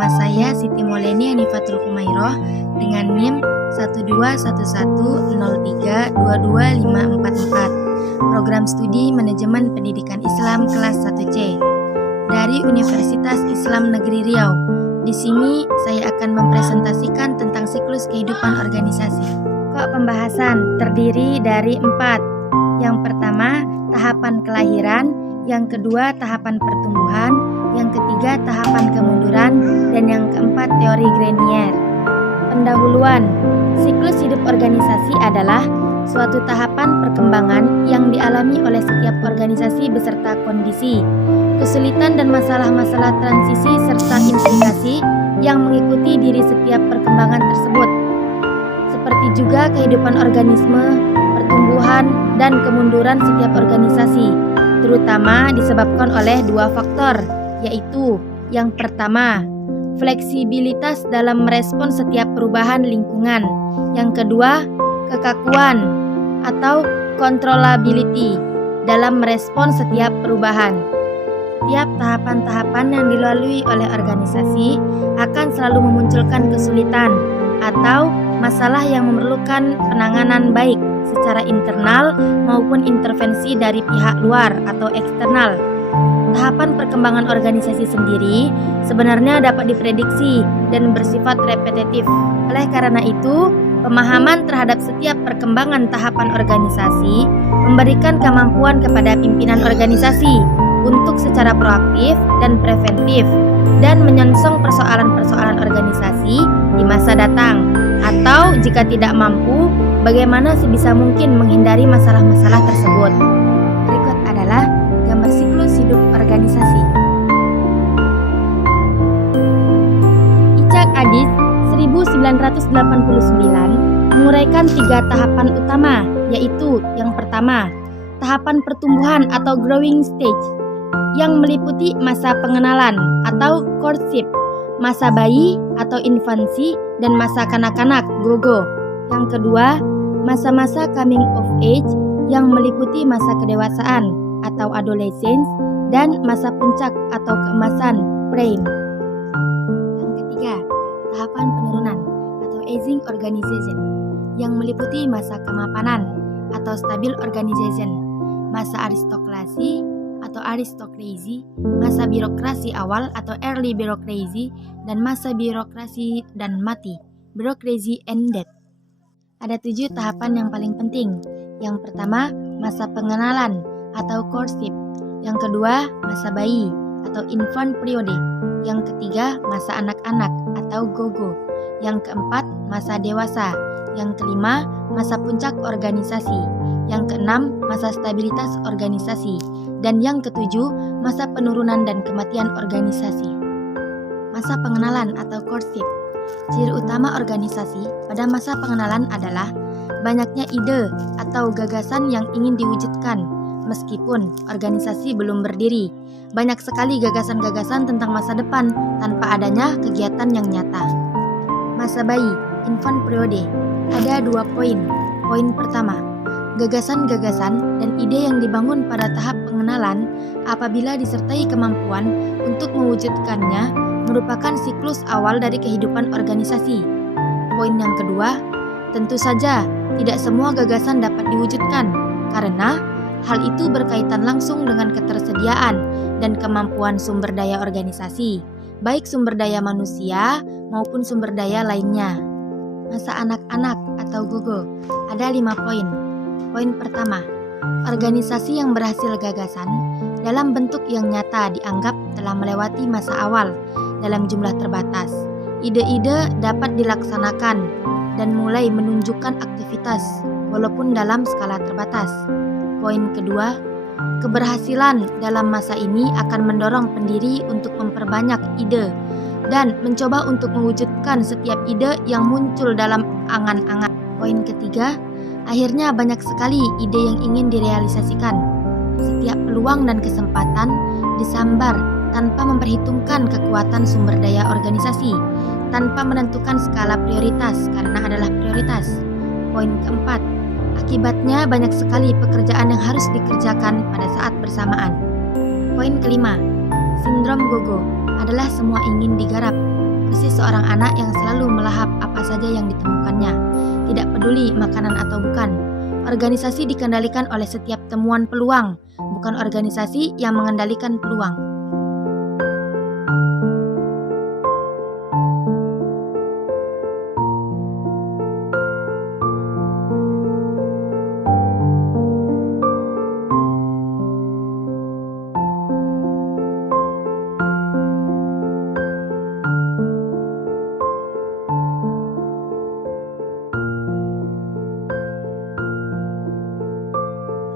Nama saya Siti Moleni Anifatul Humairoh dengan NIM 12103222544, Program Studi Manajemen Pendidikan Islam kelas 1C dari Universitas Islam Negeri Riau. Di sini saya akan mempresentasikan tentang siklus kehidupan organisasi. Pokok pembahasan terdiri dari 4. Yang pertama, tahapan kelahiran. Yang kedua, tahapan pertumbuhan. Yang ketiga, tahapan kemunduran. Dan yang keempat, teori Grenier. Pendahuluan. Siklus hidup organisasi adalah suatu tahapan perkembangan yang dialami oleh setiap organisasi beserta kondisi, kesulitan dan masalah-masalah transisi serta implikasi yang mengikuti diri setiap perkembangan tersebut. Seperti juga kehidupan organisme, pertumbuhan, dan kemunduran setiap organisasi, terutama disebabkan oleh 2 faktor, yaitu yang pertama, fleksibilitas dalam merespon setiap perubahan lingkungan. Yang kedua, kekakuan atau controllability dalam merespon setiap perubahan. Setiap tahapan-tahapan yang dilalui oleh organisasi akan selalu memunculkan kesulitan atau masalah yang memerlukan penanganan baik secara internal maupun intervensi dari pihak luar atau eksternal. Tahapan perkembangan organisasi sendiri sebenarnya dapat diprediksi dan bersifat repetitif. Oleh karena itu, pemahaman terhadap setiap perkembangan tahapan organisasi memberikan kemampuan kepada pimpinan organisasi untuk secara proaktif dan preventif dan menyongsong persoalan-persoalan organisasi di masa datang, atau jika tidak mampu, bagaimana sebisa mungkin menghindari masalah-masalah tersebut. Berikut adalah gambar siklus hidup organisasi. Icak Adis 1989 menguraikan 3 tahapan utama, yaitu yang pertama, tahapan pertumbuhan atau growing stage yang meliputi masa pengenalan atau courtship, masa bayi atau infansi, dan masa kanak-kanak gogo. Yang kedua, masa-masa coming of age yang meliputi masa kedewasaan atau adolescence dan masa puncak atau keemasan prime. Yang ketiga, tahapan penurunan atau aging organization yang meliputi masa kemapanan atau stabil organization, masa aristokrasi atau aristocracy, masa birokrasi awal atau early bureaucracy, dan masa birokrasi dan mati, bureaucracy and death. Ada 7 tahapan yang paling penting. Yang pertama, masa pengenalan atau courtship. Yang kedua, masa bayi atau infant period. Yang ketiga, masa anak-anak atau gogo. Yang keempat, masa dewasa. Yang kelima, masa puncak organisasi. Yang keenam, masa stabilitas organisasi. Dan yang ketujuh, masa penurunan dan kematian organisasi. Masa pengenalan atau courtship. Ciri utama organisasi pada masa pengenalan adalah banyaknya ide atau gagasan yang ingin diwujudkan. Meskipun organisasi belum berdiri, banyak sekali gagasan-gagasan tentang masa depan tanpa adanya kegiatan yang nyata. Masa bayi, infant period, ada 2 poin. Poin pertama, gagasan-gagasan dan ide yang dibangun pada tahap pengenalan apabila disertai kemampuan untuk mewujudkannya merupakan siklus awal dari kehidupan organisasi. Poin yang kedua, tentu saja tidak semua gagasan dapat diwujudkan karena hal itu berkaitan langsung dengan ketersediaan dan kemampuan sumber daya organisasi, baik sumber daya manusia maupun sumber daya lainnya. Masa anak-anak atau gogo, ada 5 poin. Poin pertama, organisasi yang berhasil gagasan dalam bentuk yang nyata dianggap telah melewati masa awal dalam jumlah terbatas. Ide-ide dapat dilaksanakan dan mulai menunjukkan aktivitas walaupun dalam skala terbatas. Poin kedua, keberhasilan dalam masa ini akan mendorong pendiri untuk memperbanyak ide dan mencoba untuk mewujudkan setiap ide yang muncul dalam angan-angan. Poin ketiga, akhirnya banyak sekali ide yang ingin direalisasikan. Setiap peluang dan kesempatan disambar tanpa memperhitungkan kekuatan sumber daya organisasi, tanpa menentukan skala prioritas karena adalah prioritas. Poin keempat, akibatnya banyak sekali pekerjaan yang harus dikerjakan pada saat bersamaan. Poin kelima, sindrom gogo adalah semua ingin digarap. seperti seorang anak yang selalu melahap apa saja yang ditemukannya, tidak peduli makanan atau bukan. Organisasi dikendalikan oleh setiap temuan peluang, bukan organisasi yang mengendalikan peluang.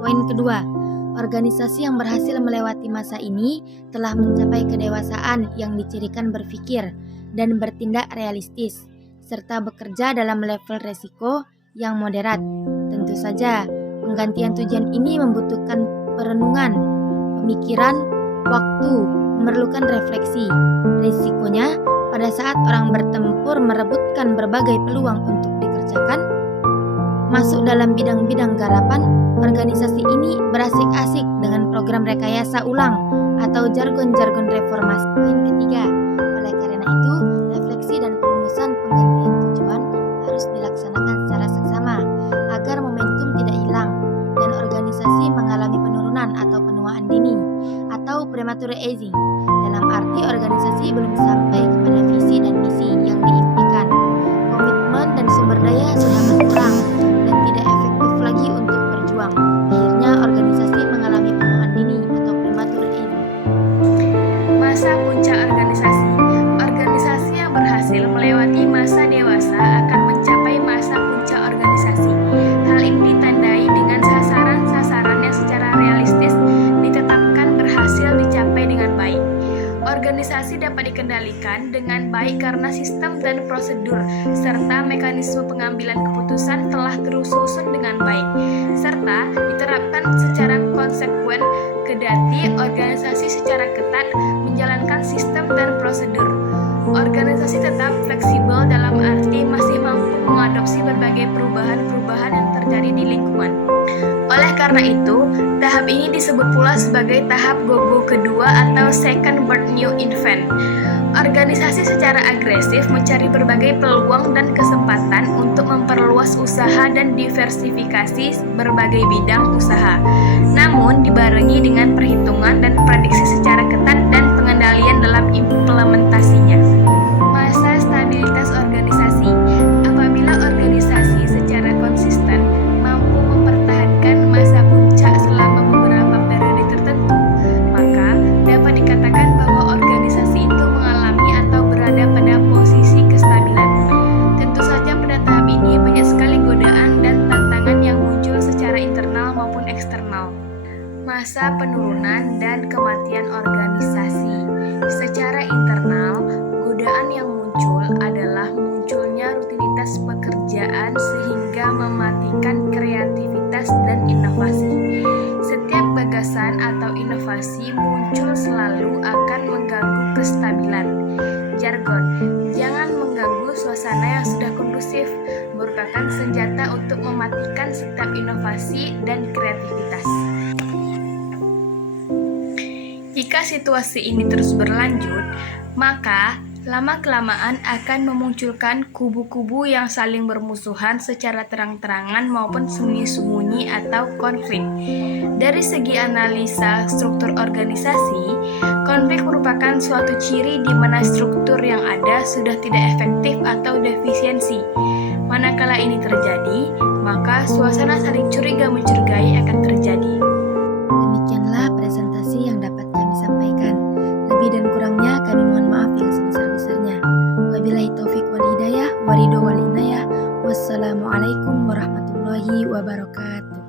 Poin kedua, organisasi yang berhasil melewati masa ini telah mencapai kedewasaan yang dicirikan berpikir dan bertindak realistis, serta bekerja dalam level resiko yang moderat. Tentu saja, penggantian tujuan ini membutuhkan perenungan, pemikiran, waktu, memerlukan refleksi. Risikonya, pada saat orang bertempur merebutkan berbagai peluang untuk dikerjakan, masuk dalam bidang-bidang garapan, organisasi ini berasik-asik dengan program rekayasa ulang atau jargon-jargon reformasi. Poin ketiga, oleh karena itu, refleksi dan perumusan penggantian tujuan harus dilaksanakan secara seksama agar momentum tidak hilang dan organisasi mengalami penurunan atau penuaan dini atau premature aging. Dalam arti organisasi belum sampai kepada visi dan misi yang diimpikan. Komitmen dan sumber daya sudah berkurang dan tidak efektif lagi untuk berjuang. Akhirnya organisasi mengalami penuaan dini atau premature aging. Masa puncak organisasi. Organisasi yang berhasil melewati masa dewasa akan mencapai masa puncak organisasi. Hal ini ditandai dengan sasaran-sasaran yang secara realistis ditetapkan berhasil dicapai dengan baik. Organisasi dapat dikendalikan dengan baik karena sistem dan prosedur serta mekanisme pengambilan keputusan telah tersusun dengan baik serta diterapkan secara konsekuen. Kedati organisasi secara ketat menjalankan sistem dan prosedur. Organisasi tetap fleksibel dalam arti masih mampu mengadopsi berbagai perubahan-perubahan yang terjadi di lingkungan. Oleh karena itu, tahap ini disebut pula sebagai tahap gogo kedua atau second birth new infant. Organisasi secara agresif mencari berbagai peluang dan kesempatan untuk memperluas usaha dan diversifikasi berbagai bidang usaha. Namun dibarengi dengan perhitungan dan prediksi secara ketat dan pengendalian dalam implementasinya. Masa stabilitas organisasi. Apabila organisasi secara konsisten mampu mempertahankan masa puncak selama beberapa periode tertentu, maka dapat dikatakan bahwa organisasi itu mengalami atau berada pada posisi kestabilan. Tentu saja pada tahap ini banyak sekali godaan dan tantangan yang muncul secara internal maupun eksternal. Masa penurunan dan kematian organisasi. Secara internal, godaan yang muncul adalah munculnya rutinitas pekerjaan sehingga mematikan kreativitas dan inovasi. Setiap gagasan atau inovasi muncul selalu akan mengganggu kestabilan. Jargon, jangan mengganggu suasana yang sudah kondusif, merupakan senjata untuk mematikan setiap inovasi dan kreativitas. Jika situasi ini terus berlanjut, maka lama-kelamaan akan memunculkan kubu-kubu yang saling bermusuhan secara terang-terangan maupun sembunyi-sembunyi atau konflik. Dari segi analisa struktur organisasi, konflik merupakan suatu ciri di mana struktur yang ada sudah tidak efektif atau defisiensi. Manakala ini terjadi, maka suasana saling curiga-mencurigai akan terjadi. Demikianlah presentasi yang dapat kami sampaikan. Lebih dan kurangnya kami mohon maaf yang sebesar-besarnya. Wabillahi taufiq wal hidayah, waridho wal inayah. Wassalamualaikum warahmatullahi wabarakatuh.